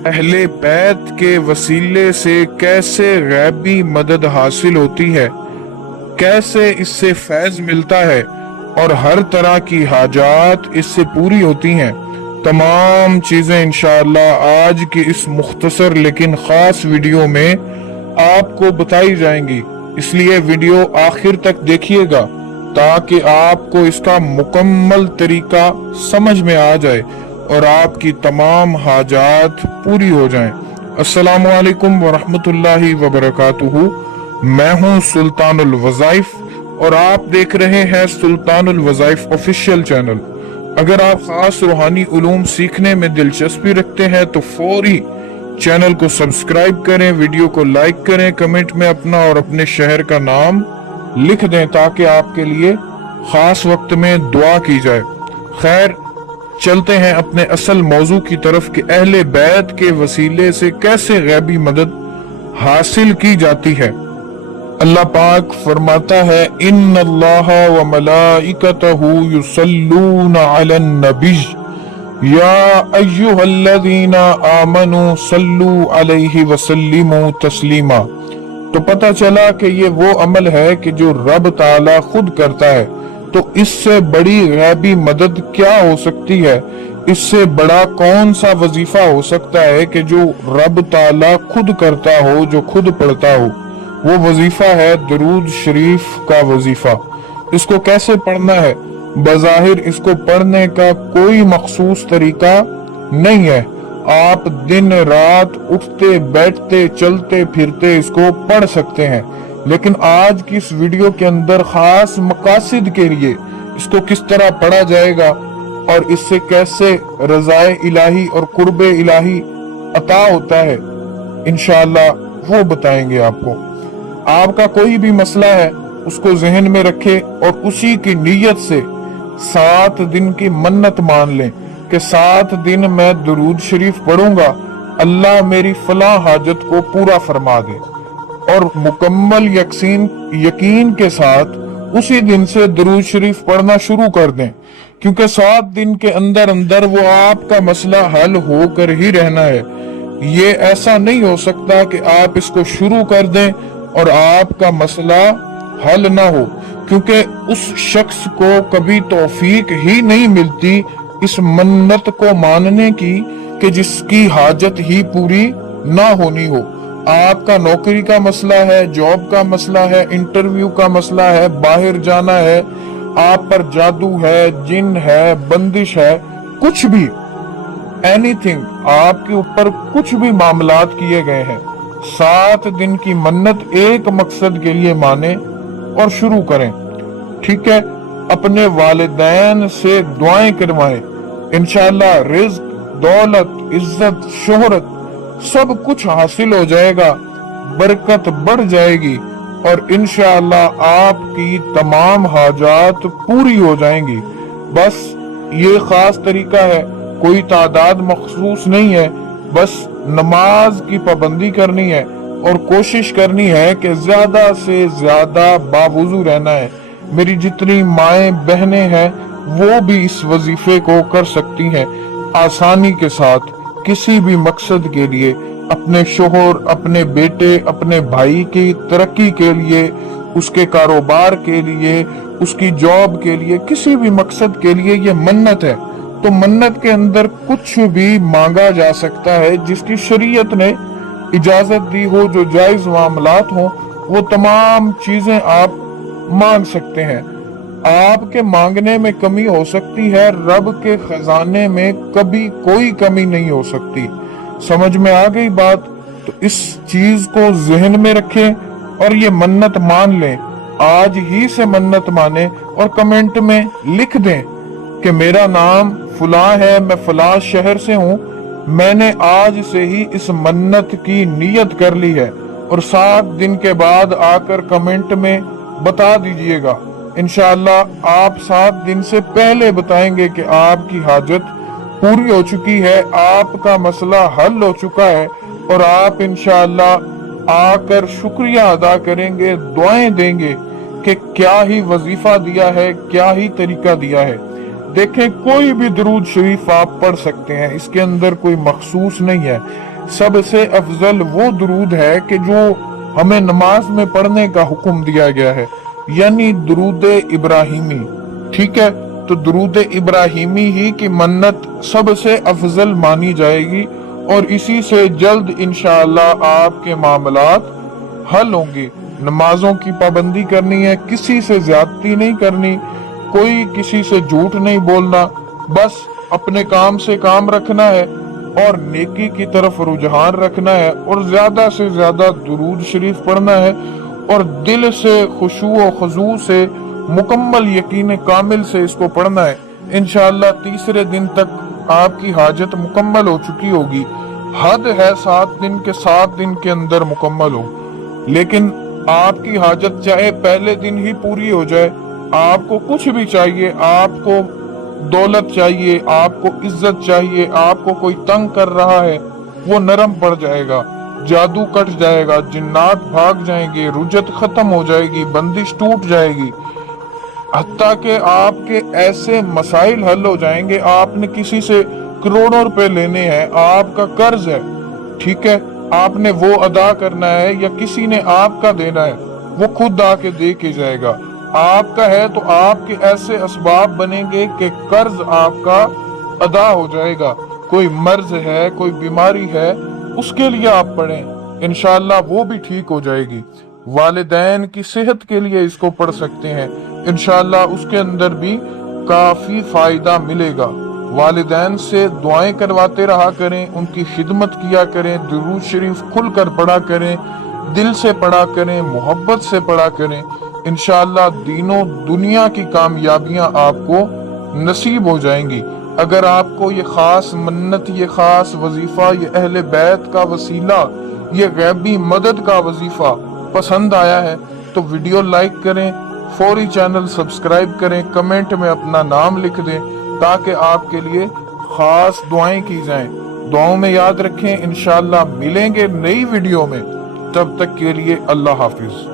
अहले बैत के वसीले से कैसे गैबी मदद हासिल होती है, कैसे इससे फैज मिलता है और हर तरह की हाजात इससे पूरी होती हैं। तमाम चीजें इंशाअल्लाह आज की इस मुख्तसर लेकिन खास वीडियो में आपको बताई जाएंगी, इसलिए वीडियो आखिर तक देखिएगा ताकि आपको इसका मुकम्मल तरीका समझ में आ जाए और आपकी तमाम हाजात पूरी हो जाएं। अस्सलामु अलैकुम वरहमतुल्लाहि वबरकातुहू। मैं हूं सुल्तानुल वज़ाइफ और आप देख रहे हैं सुल्तानुल वज़ाइफ ऑफिशियल चैनल। अगर आप खास रूहानी उलूम सीखने में दिलचस्पी रखते हैं तो फौरी चैनल को सब्सक्राइब करें, वीडियो को लाइक करें, कमेंट में अपना और अपने शहर का नाम लिख दें ताकि आपके लिए खास वक्त में दुआ की जाए। खैर, चलते हैं अपने असल मौजू की तरफ कि अहले बैत के वसीले से कैसे गैबी मदद हासिल की जाती है। अल्लाह पाक फरमाता है, इन्नल्लाह व मलाइकतहू युसल्लूना अलन नबी या अय्युहल्लज़ीना आमनू सल्लू अलैहि वसल्लिमू तस्लीमा। तो पता चला कि ये वो अमल है कि जो रब ताला खुद करता है, तो इससे बड़ी गैबी मदद क्या हो सकती है, इससे बड़ा कौन सा वजीफा हो सकता है कि जो रब ताला खुद करता हो, जो खुद पढ़ता हो। वो वजीफा है दरूद शरीफ का वजीफा। इसको कैसे पढ़ना है? बज़ाहिर इसको पढ़ने का कोई मखसूस तरीका नहीं है। आप दिन रात उठते बैठते चलते फिरते इसको पढ़ सकते हैं, लेकिन आज की इस वीडियो के अंदर खास मकासिद के लिए इसको किस तरह पढ़ा जाएगा और इससे कैसे रज़ाए इलाही और कुर्बे इलाही अता होता है, इंशाअल्लाह वो बताएंगे आपको। आपका कोई भी मसला है उसको जहन में रखे और उसी की नीयत से 7 दिन की मन्नत मान लें कि 7 दिन मैं दुरूद शरीफ पढ़ूंगा, अल्लाह मेरी फला हाजत को पूरा फरमा दे। और मुकम्मल यकीन के साथ उसी दिन से दुरूद शरीफ पढ़ना शुरू कर दें, क्योंकि 7 दिन के अंदर अंदर वो आपका मसला हल होकर ही रहना है। ये ऐसा नहीं हो सकता कि आप इसको शुरू कर दें और आपका मसला हल ना हो, क्योंकि उस शख्स को कभी तौफीक ही नहीं मिलती इस मन्नत को मानने की कि जिसकी हाजत ही पूरी ना होनी हो। आपका नौकरी का मसला है, जॉब का मसला है, इंटरव्यू का मसला है, बाहर जाना है, आप पर जादू है, जिन है, बंदिश है, कुछ भी, एनीथिंग, आपके ऊपर कुछ भी मामलात किए गए हैं, 7 दिन की मन्नत एक मकसद के लिए माने और शुरू करें। ठीक है, अपने वालिदैन से दुआएं करवाएं, इंशाअल्लाह रिज़्क, दौलत, इज्जत, शोहरत सब कुछ हासिल हो जाएगा, बरकत बढ़ जाएगी और इंशाअल्लाह आपकी तमाम हाजात पूरी हो जाएंगी। बस ये खास तरीका है, कोई तादाद मखसूस नहीं है, बस नमाज की पाबंदी करनी है और कोशिश करनी है कि ज्यादा से ज्यादा बावुजू रहना है। मेरी जितनी माएं बहनें हैं वो भी इस वजीफे को कर सकती हैं आसानी के साथ, किसी भी मकसद के लिए, अपने शोहर, अपने बेटे, अपने भाई की तरक्की के लिए, उसके कारोबार के लिए, उसकी जॉब के लिए, किसी भी मकसद के लिए ये मन्नत है। तो मन्नत के अंदर कुछ भी मांगा जा सकता है जिसकी शरीयत ने इजाजत दी हो, जो जायज मामलात हो, वो तमाम चीजें आप मांग सकते हैं। आपके मांगने में कमी हो सकती है, रब के खजाने में कभी कोई कमी नहीं हो सकती। समझ में आ गई बात? तो इस चीज को जहन में रखें और ये मन्नत मान लें। आज ही से मन्नत माने और कमेंट में लिख दें कि मेरा नाम फला है, मैं फला शहर से हूँ, मैंने आज से ही इस मन्नत की नियत कर ली है। और 7 दिन के बाद आकर कमेंट में बता दीजिएगा। इंशाअल्लाह आप 7 दिन से पहले बताएंगे कि आपकी हाजत पूरी हो चुकी है, आपका मसला हल हो चुका है और आप इंशाअल्लाह आकर शुक्रिया अदा करेंगे, दुआएं देंगे कि क्या ही वजीफा दिया है, क्या ही तरीका दिया है। देखें, कोई भी दुरूद शरीफ आप पढ़ सकते हैं, इसके अंदर कोई मखसूस नहीं है। सबसे अफजल वो दुरूद है कि जो हमें नमाज में पढ़ने का हुक्म दिया गया है, यानी दुरूद इब्राहिमी। ठीक है, तो दुरूद इब्राहिमी ही की मन्नत सबसे अफजल मानी जाएगी और इसी से जल्द इंशाअल्लाह आपके मामलात हल होंगे। नमाजों की पाबंदी करनी है, किसी से ज्यादती नहीं करनी, कोई किसी से झूठ नहीं बोलना, बस अपने काम से काम रखना है और नेकी की तरफ रुझान रखना है और ज्यादा से ज्यादा दुरूद शरीफ पढ़ना है और दिल से खुशू और खुजू से मुकम्मल यकीन कामिल से इसको पढ़ना है। इंशाअल्लाह तीसरे दिन तक आपकी हाजत मुकम्मल हो चुकी होगी। हद है 7 दिन के 7 दिन के अंदर मुकम्मल हो, लेकिन आपकी हाजत चाहे पहले दिन ही पूरी हो जाए, आपको कुछ भी चाहिए, आपको दौलत चाहिए, आपको इज्जत चाहिए, आपको कोई तंग कर रहा है, वो नरम पड़ जाएगा, जादू कट जाएगा, जिन्नात भाग जाएंगे, रुजत खत्म हो जाएगी, बंदिश टूट जाएगी, हत्ता के आपके ऐसे मसाइल हल हो जाएंगे। आपने किसी से करोड़ों रुपए लेने हैं, आपका कर्ज है, ठीक है, आपने वो अदा करना है या किसी ने आपका देना है, वो खुद आके दे के जाएगा। आपका है तो आपके ऐसे असबाब बनेंगे कि कर्ज आपका अदा हो जाएगा। कोई मर्ज है, कोई बीमारी है, उसके लिए आप पढ़ें, इंशाअल्लाह वो भी ठीक हो जाएगी। वालिदैन की सेहत के लिए इसको पढ़ सकते हैं, इंशाअल्लाह उसके अंदर भी काफी फायदा मिलेगा। वालिदैन से दुआएं करवाते रहा करें, उनकी खिदमत किया करें, दुरूद शरीफ खुलकर पढ़ा करें, दिल से पढ़ा करें, मोहब्बत से पढ़ा करें। इंशाअल्लाह दीनों दुनिया की कामयाबियां आपको नसीब हो जाएंगी। अगर आपको ये खास मन्नत, ये खास वजीफा, ये अहले बैत का वसीला, ये गैबी मदद का वजीफा पसंद आया है तो वीडियो लाइक करें, फौरी चैनल सब्सक्राइब करें, कमेंट में अपना नाम लिख दें ताकि आपके लिए खास दुआएं की जाएं। दुआओं में याद रखें, इंशाअल्लाह मिलेंगे नई वीडियो में, तब तक के लिए अल्लाह हाफिज।